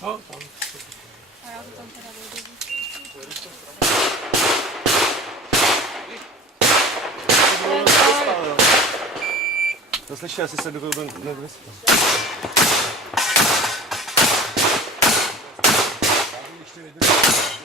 O, tam. A ja to tam teraz będę. To сейчас, если бы на Jeszcze jeden.